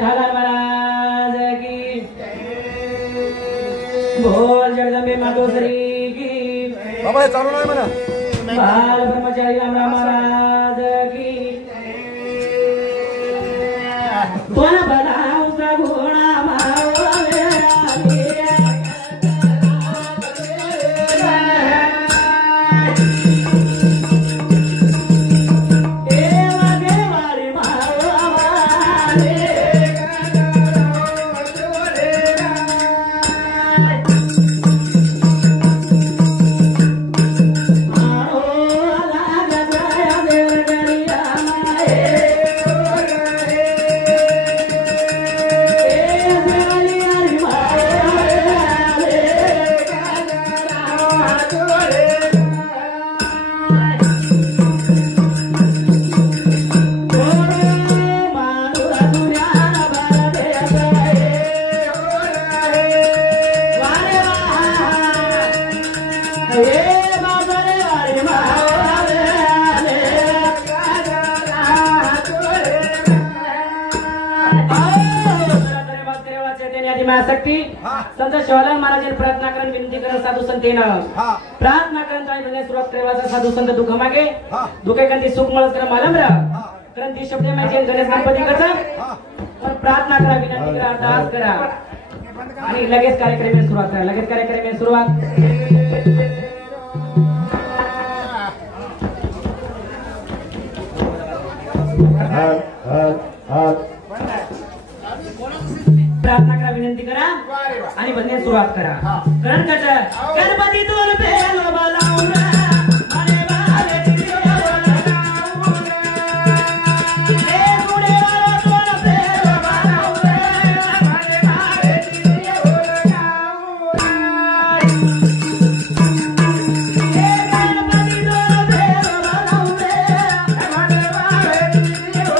धाला महाराज की बोल जगदंबे मातोश्री की बाबा हे चालू नाही म्हणा बाल ब्रह्मचारी राम महाराज की कोण बनावचा घोडा मावळे संत शिवालाल महाराज प्रार्थना करून विनंती करून साधू संतेनं प्रार्थना करून सुरुवात करायचा साधू संत दुःख मागे दुःखे कंती सुख मळत करा मालम रा कारण ती शब्द माहिती गणेश गणपती कसा पण प्रार्थना करा विनंती करा अरदास करा आणि लगेच कार्यक्रमाची सुरुवात करा लगेच कार्यक्रमाची सुरुवात प्रार्थना करा विनंती करा आणि बंदे सुरुवात करा कारण कसं गणपती तोर पेलो बोलावून अरे बाले तिरो बोलावून हे गुडे वाला तोर पेलो बोलावून अरे बाले तिरो बोलावून हे गणपती तोर पेलो बोलावून अरे बाले तिरो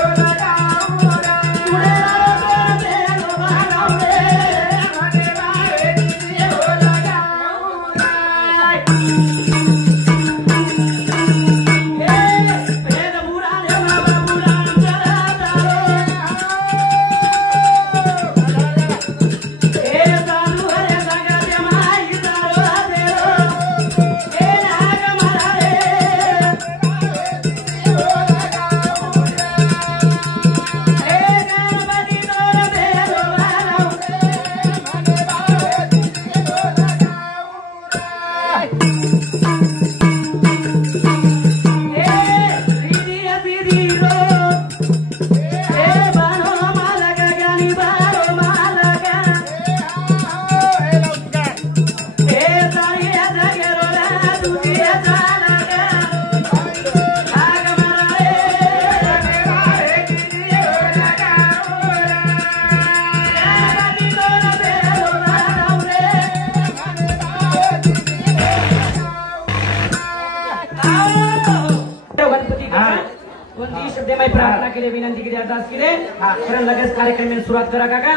प्रार्थना केली विनंती केली अरदास केले कारण लगेच कार्यक्रम सुरुवात करा काका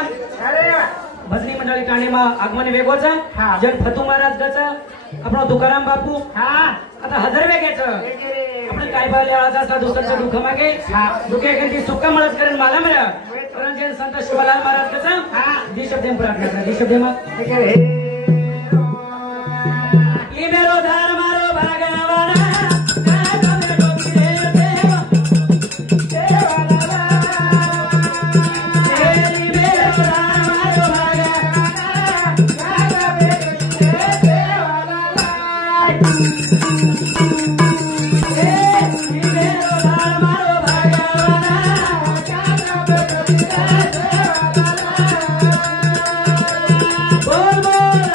भजनी मंडळी काणीमा आगमन वेगोच जन फतू महाराज गच आपण तुकाराम बापू आता हजार वेगेच आपण काय बाले आळाचा साधू संत दुःख मागे दुखे कंती सुख मळत करून मला मरा कारण जन संत शिवालाल महाराज गच दी शब्द प्रार्थना करा दी शब्द मग ये मेरो धार मारो भागवाना बोल बोल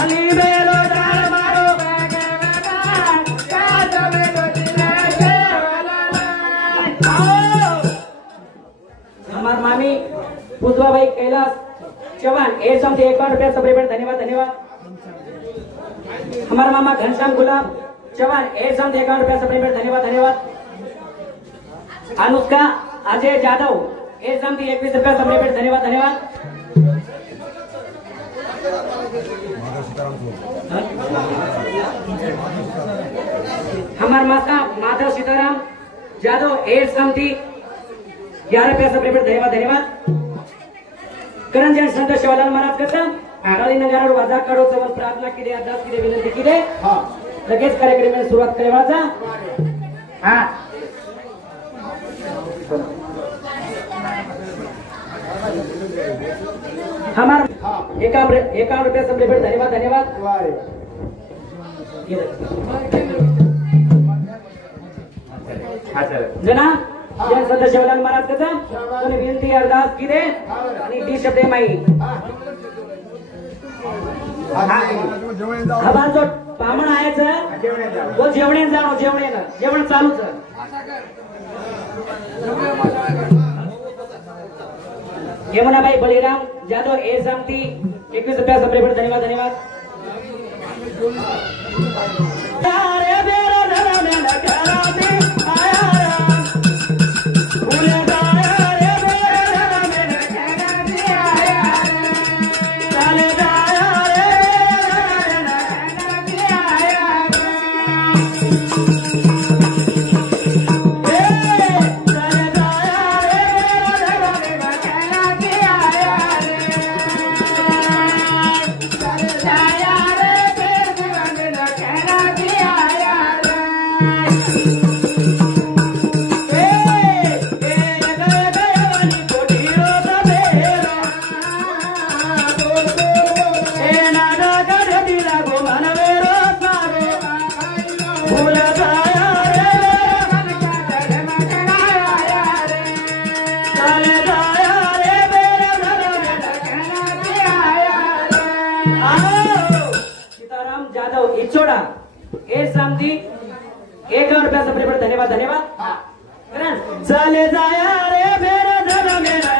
अली बेलो डाल मारो हमार मामी पुष्पाबाई कैलाश चौहान एकदम से 1 रुपया सब्सक्राइबर धन्यवाद धन्यवाद। हमारा मामा घनश्याम गुलाब चौहान एकदम से 1 रुपया सब्सक्राइबर धन्यवाद धन्यवाद। अनुष्का अजय जादव एकदम से 21 रुपया सब्सक्राइबर धन्यवाद धन्यवाद। हमार माता माधव सीताराम जादव एकदम से 11 रुपया सब्सक्राइबर धन्यवाद धन्यवाद। करण जैन संत शिवालाल महाराज कसं काळी नगारावर वाजा काढो चवन प्रार्थना केली अरदास केली विनंती केली लगेच कार्यक्रमाला सुरुवात करायचा। हमार 51 रुपया सब्सक्राइबर धन्यवाद धन्यवाद। जना जैन संत शिवलाल महाराज कसं कोणी विनंती अरदास केली आणि ती शब्दे माई हमार जो पामण आहेच वो जेवणे जाणो जेवण चालूच। यमुनाबाई बलिराम जादव एजामती 21 रुपया सब्सक्राइबर धन्यवाद धन्यवाद। सीताराम जादव इचोड़ा ए सामदी 1 रुपया सब्सक्राइबर धन्यवाद धन्यवाद। चले जाया रे मेरा धरा मेरा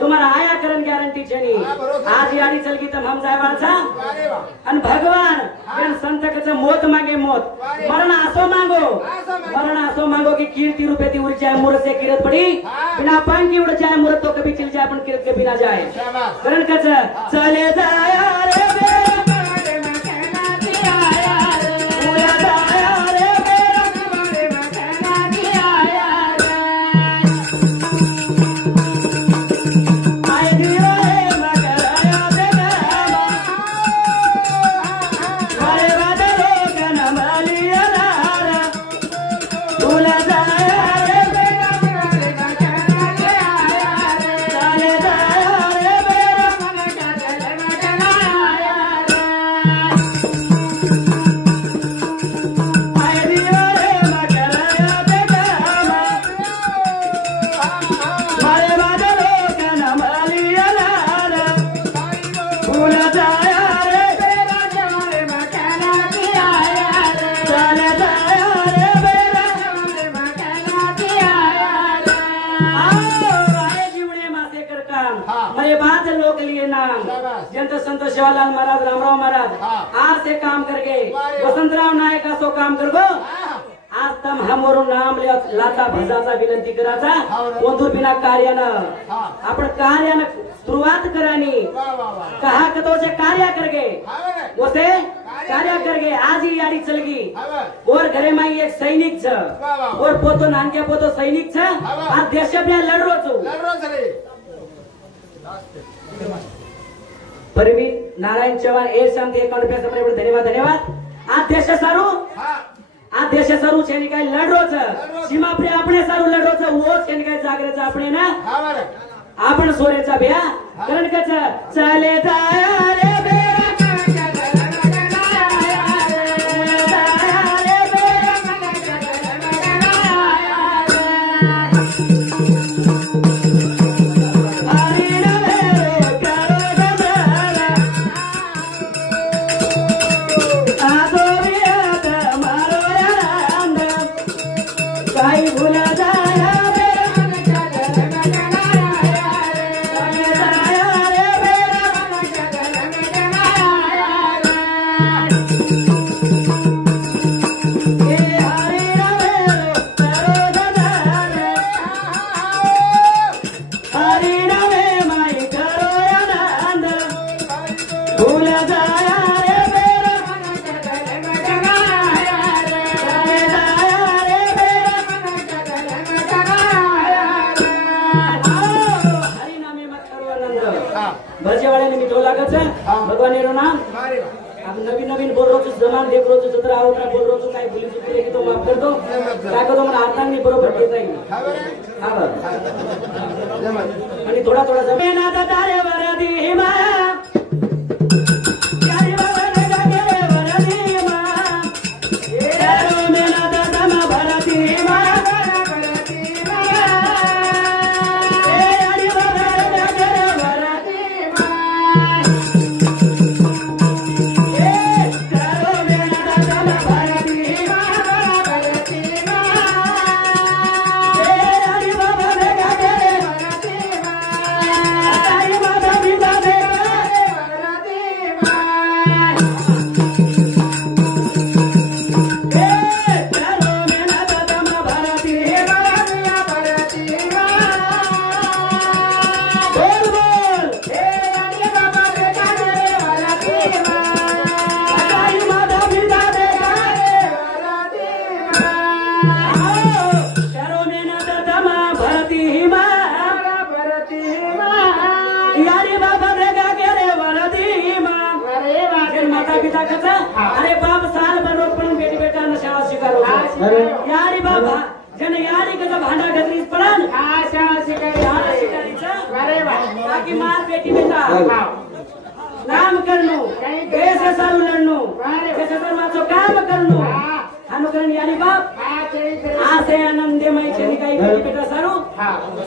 तुम्हारा आया करन गारंटी छनी आज यारी चल गई तब हम जाय वाळचा अन भगवान जन संत कच मोत मागे मोत मरण आसो मांगो की कीर्ति रूपे ती उड़ जाए मूर्त से किरत पड़ी बिना पान की उड़ जाए मूर्त तो कभी चल जाए अपन किरत कभी ना जाए करन कच चले जाया रे संत शिवालाल महाराज रामराव महाराज आज से काम करके वसंतराव नायक असो काम करगो आज तम हमरो नाम लाता भजाचा विनंती कराचा ओंदूर बिना कार्यानं आपण कार्यानं सुरुवात करानी कहा कतो से कार्य करगे वसे कार्य करगे आज ही यारी चलगी और घरे में एक सैनिक छ और पोतो नानक्या पोतो सैनिक छ आज देश में लढरो छु परवी नारायण चव्हाण ए शांती 51 रुपया सब्सक्राइबर धन्यवाद धन्यवाद। आ देश सारू छे काय लढरो छ सीमा पे આપણે સારું લડરો છે वो छे काय जागरे છે આપણે ना आपण सोरेचा ब्या कारण कच चाले जाया रे बेरा भरजेवाड्याने मी तो लागत भगवान नाम अब नवीन नवीन बोल रहा जमान देख रहा सतरा अवतरा बोल रहा काय भूली चुकी की तो माफ कर दो काय करतो मला हातांनी बरोबर घेता येईल आणि थोडा थोडा जमेन आता तारे वरदी हिमा यारी बाबा लगा गेले वरदी हिमा यारो मेना दादा मा भरती हिमा अरे बाप साल भर पण बेटी बेटा शाळा शिकारो यारी बाबा जन यारी कसा भांडा घातलीस पण शाळा शिकारीचा अरे बाकी मार बेटी बेटा नाम करनो कैसे सारू लड़नो कैसे सर्वाचो काम करनो अनुकरण यारी बाप आसे आनंदमय छे काही बेटी बेटा सारू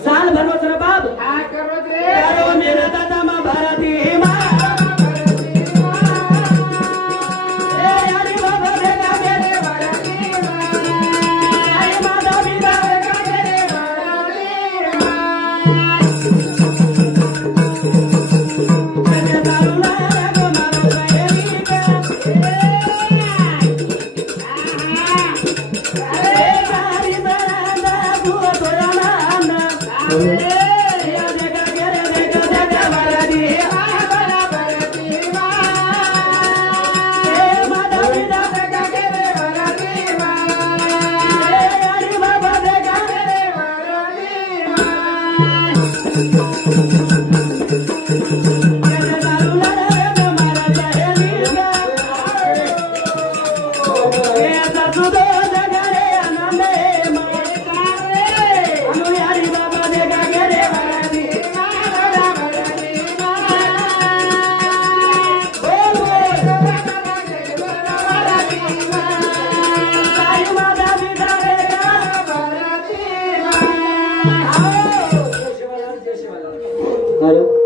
साल भरनो तर बाप करो रे यारो मेरा दादा मा भारती हिमा Hello.